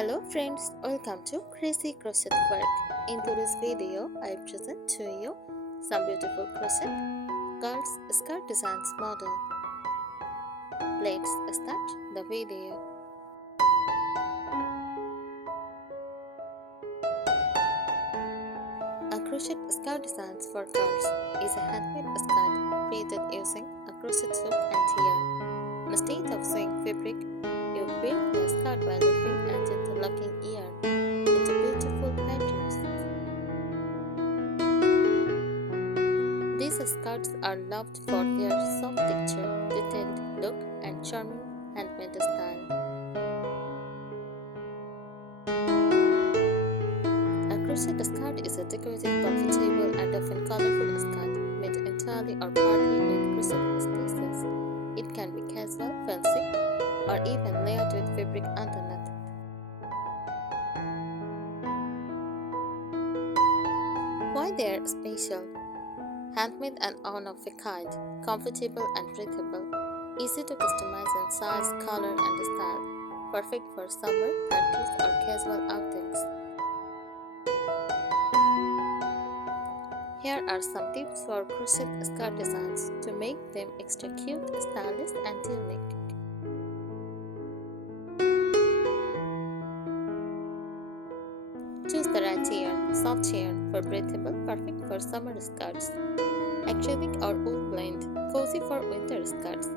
Hello friends, welcome to Crazy Crochet Work. In today's video, I present to you some beautiful crochet girls skirt designs model. Let's start the video. A crochet skirt designs for girls is a handmade skirt created using a crochet hook and yarn. Instead of sewing fabric, you build the skirt by looping and interlocking yarn into beautiful patterns. These skirts are loved for their soft texture, detailed look, and charming handmade style. A crochet skirt is a decorative, comfortable, and often colorful skirt made entirely or partly with crochet stitches. It can be casual, fancy, or even layered with fabric underneath. Why they are special? Handmade and one of a kind, comfortable and breathable, easy to customize in size, color, and style, perfect for summer parties or casual outings. Here are some tips for crochet skirt designs to make them extra cute, stylish, and unique. Choose the right yarn, soft yarn for breathable, perfect for summer skirts. Acrylic or wool blend, cozy for winter skirts.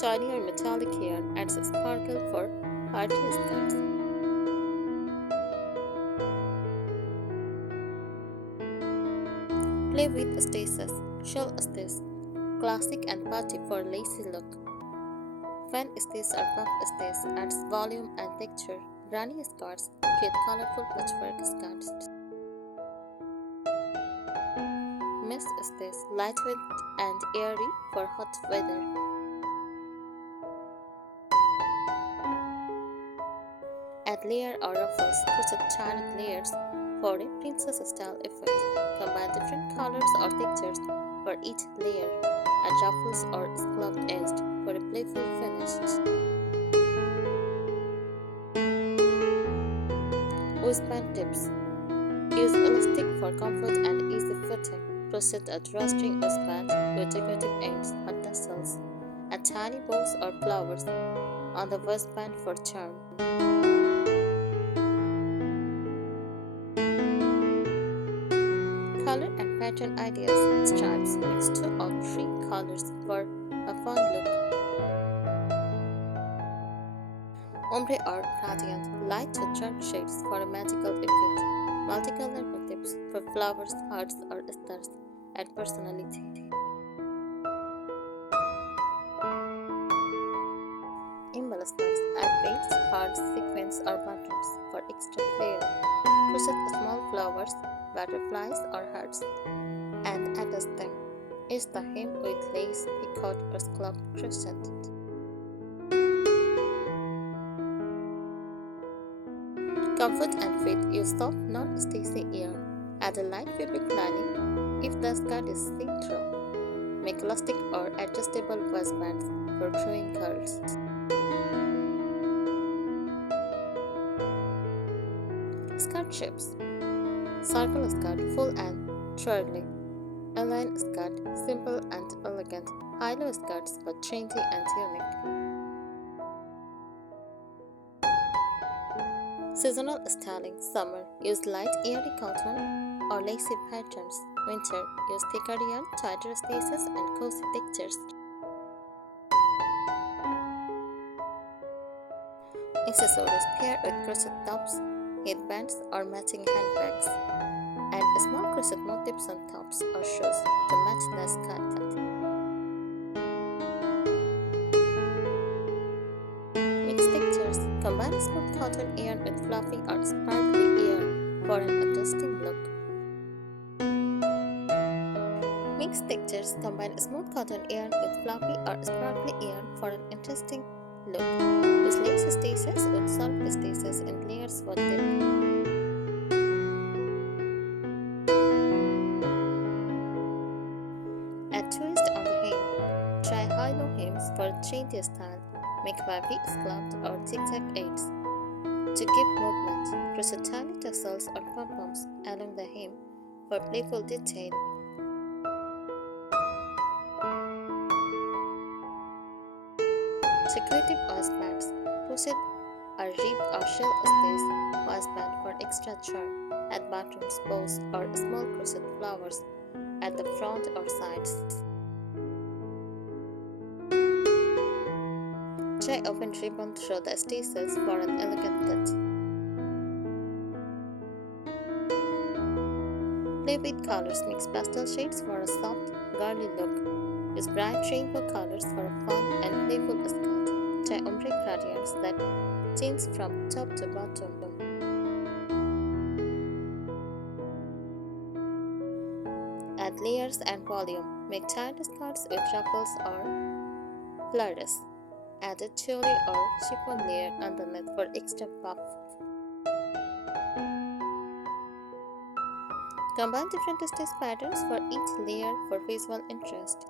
Shiny or metallic yarn adds a sparkle for party skirts. Play with stitches, shell stitch, classic and party for lacy look. Fan stitch or puff stitch adds volume and texture. Granny skirts create colorful patchwork skirts. Mesh stitch, lightweight and airy for hot weather. Add layer or ruffles, crochet chariot layers for a princess style effect. Combine different colors or textures for each layer. Add ruffles or scalloped edged for a playful finish. Waistband tips. Use elastic for comfort and easy fitting. Crochet a drawstring waistband with decorative ends or tassels. Add tiny bows or flowers on the waistband for charm. Color and pattern ideas. Stripes, mix 2 or 3 colors for a fun look. Ombre or gradient, light to dark shades for a magical effect. Multicolor motifs for flowers, hearts, or stars add personality. Embellishments, add beads, hearts, sequins, or buttons for extra flair. Crochet small flowers, butterflies, or hearts, and add a stem. Edge the hem with lace, picot, or scallop crochet. Comfort and fit. Use soft, non-sticky yarn. Add a light fabric lining if the skirt is see-through. Make elastic or adjustable waistbands for growing curls. Skirt shapes. Circle skirt, full and twirly. A-line skirt, simple and elegant. High-low skirts, but trendy and unique. Seasonal styling. Summer, use light airy cotton or lacy patterns. Winter, use thicker yarn, tighter stitches, and cozy textures. Accessories. Pair with crochet tops, headbands, or matching handbags. Add small crochet motifs on tops or shoes to match the skirt. Mix textures. Combine smooth cotton yarn with fluffy or sparkly yarn for an interesting look. Mix textures. Combine smooth cotton yarn with fluffy or sparkly yarn for an interesting look. Use lace stitches with soft stitches and layers for depth. Add twist on the hem. Try high-low hems for a trendy style. Make wavy, scalloped, or zigzag ends. To give movement, crochet tiny tassels or pom-poms along the hem for playful detail. Decorative waistbands, crochet a ribbed or shell stitch waistband for extra charm. Add buttons, bows, or small crochet flowers at the front or sides. Try open ribbon through the stitches for an elegant touch. Play with colors, mix pastel shades for a soft, girly look. Use bright rainbow colors for a fun and playful skirt. Try ombre gradients that change from top to bottom. Add layers and volume. Make tight skirts with ruffles or fleurs. Add a tulle or chiffon layer underneath for extra puff. Combine different stitch patterns for each layer for visual interest.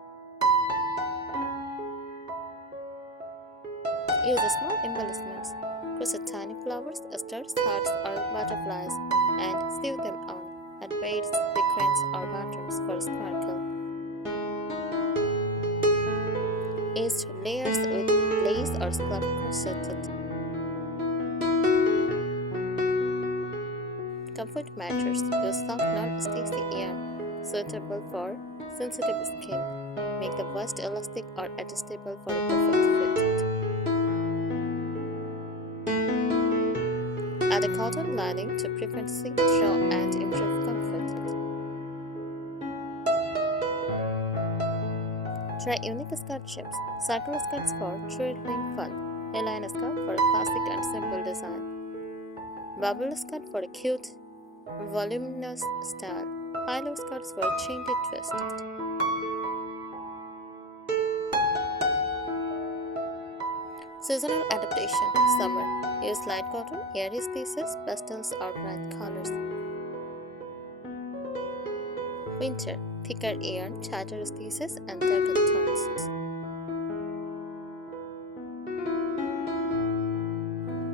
Use small embellishments. Crochet tiny flowers, stars, hearts, or butterflies and sew them on. Add beads, sequins, or buttons for sparkle. Each layers with lace or scallop crocheted. Comfort matters. Use soft non-sticky yarn suitable for sensitive skin. Make the waist elastic or adjustable for a perfect fit. Add a cotton lining to prevent sink-through and improve comfort. Try unique skirt shapes. Circle skirts for twirling fun. A-line skirt for a classic and simple design. Bubble skirt for a cute, voluminous style. High-low skirts for a trendy twist. Seasonal adaptation. Summer. Use light cotton, airy stitches, pastels, or bright colors. Winter. Thicker yarn, tighter stitches, and darker tones.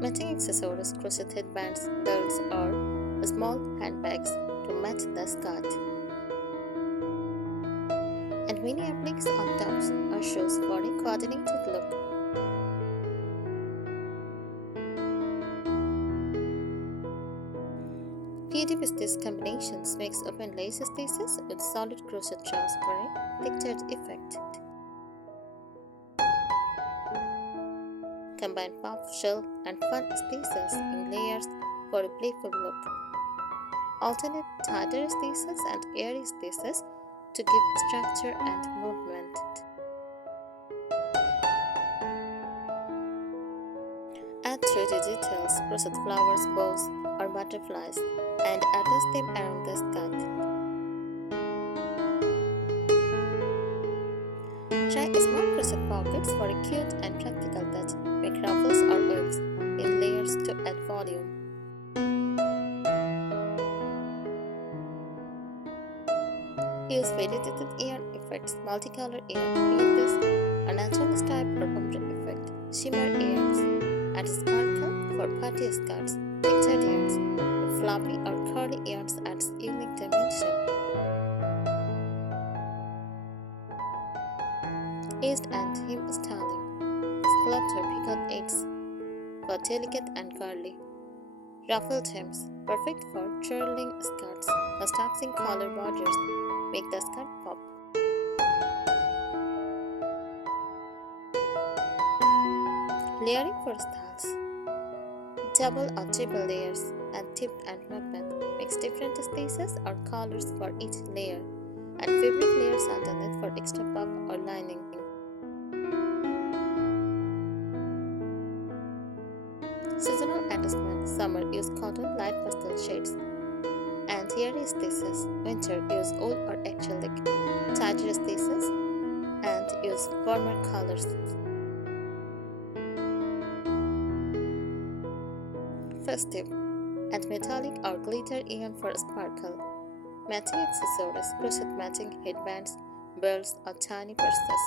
Matching accessories, crochet headbands, belts, or small handbags to match the skirt. And mini appliques on tops or shoes for a coordinated look. Creative stitch combinations mix open lace stitches with solid crochet straps for a textured effect. Combine puff, shell, and fun stitches in layers for a playful look. Alternate tighter stitches and airy stitches to give structure and movement. Add 3D details, crochet flowers, bows, or butterflies, and attach them around the skirt. Try small crochet pockets for a cute and practical touch. Make ruffles or waves in layers to add volume. Use variegated yarn effects, multicolor yarn, create this a natural stripe or ombre effect, shimmer yarns, add sparkle for party skirts, pictured yarns, floppy or curly yarns adds unique dimension. East and hem styling, scalloped or picot ends for delicate and girly. Ruffled hems, perfect for twirling skirts. Contrasting color borders make the skirt pop. Layering for styles. Double or triple layers, add tip and movement. Mix different stitches or colors for each layer. Add fabric layers underneath for extra puff or lining. Seasonal adjustment. Summer, use cotton light pastel shades and airy stitches. Winter, use wool or acrylic. Tighter stitches and use warmer colors. Festive. Add metallic or glitter yarn for sparkle. Matching accessories, crochet matching headbands, belts, or tiny purses.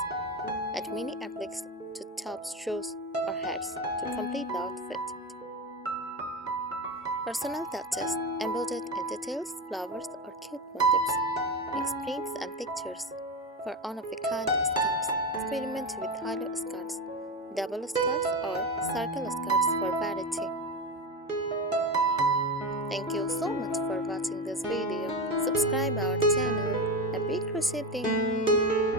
Add mini appliques to tops, shoes, or hats to complete the outfit. Personal touches embodied in details, flowers, or cute motifs. Mix prints and textures for one-of-a-kind scarves. Experiment with halo scarves, double scarves, or circle scarves for variety. Thank you so much for watching this video. Subscribe our channel. Happy crocheting!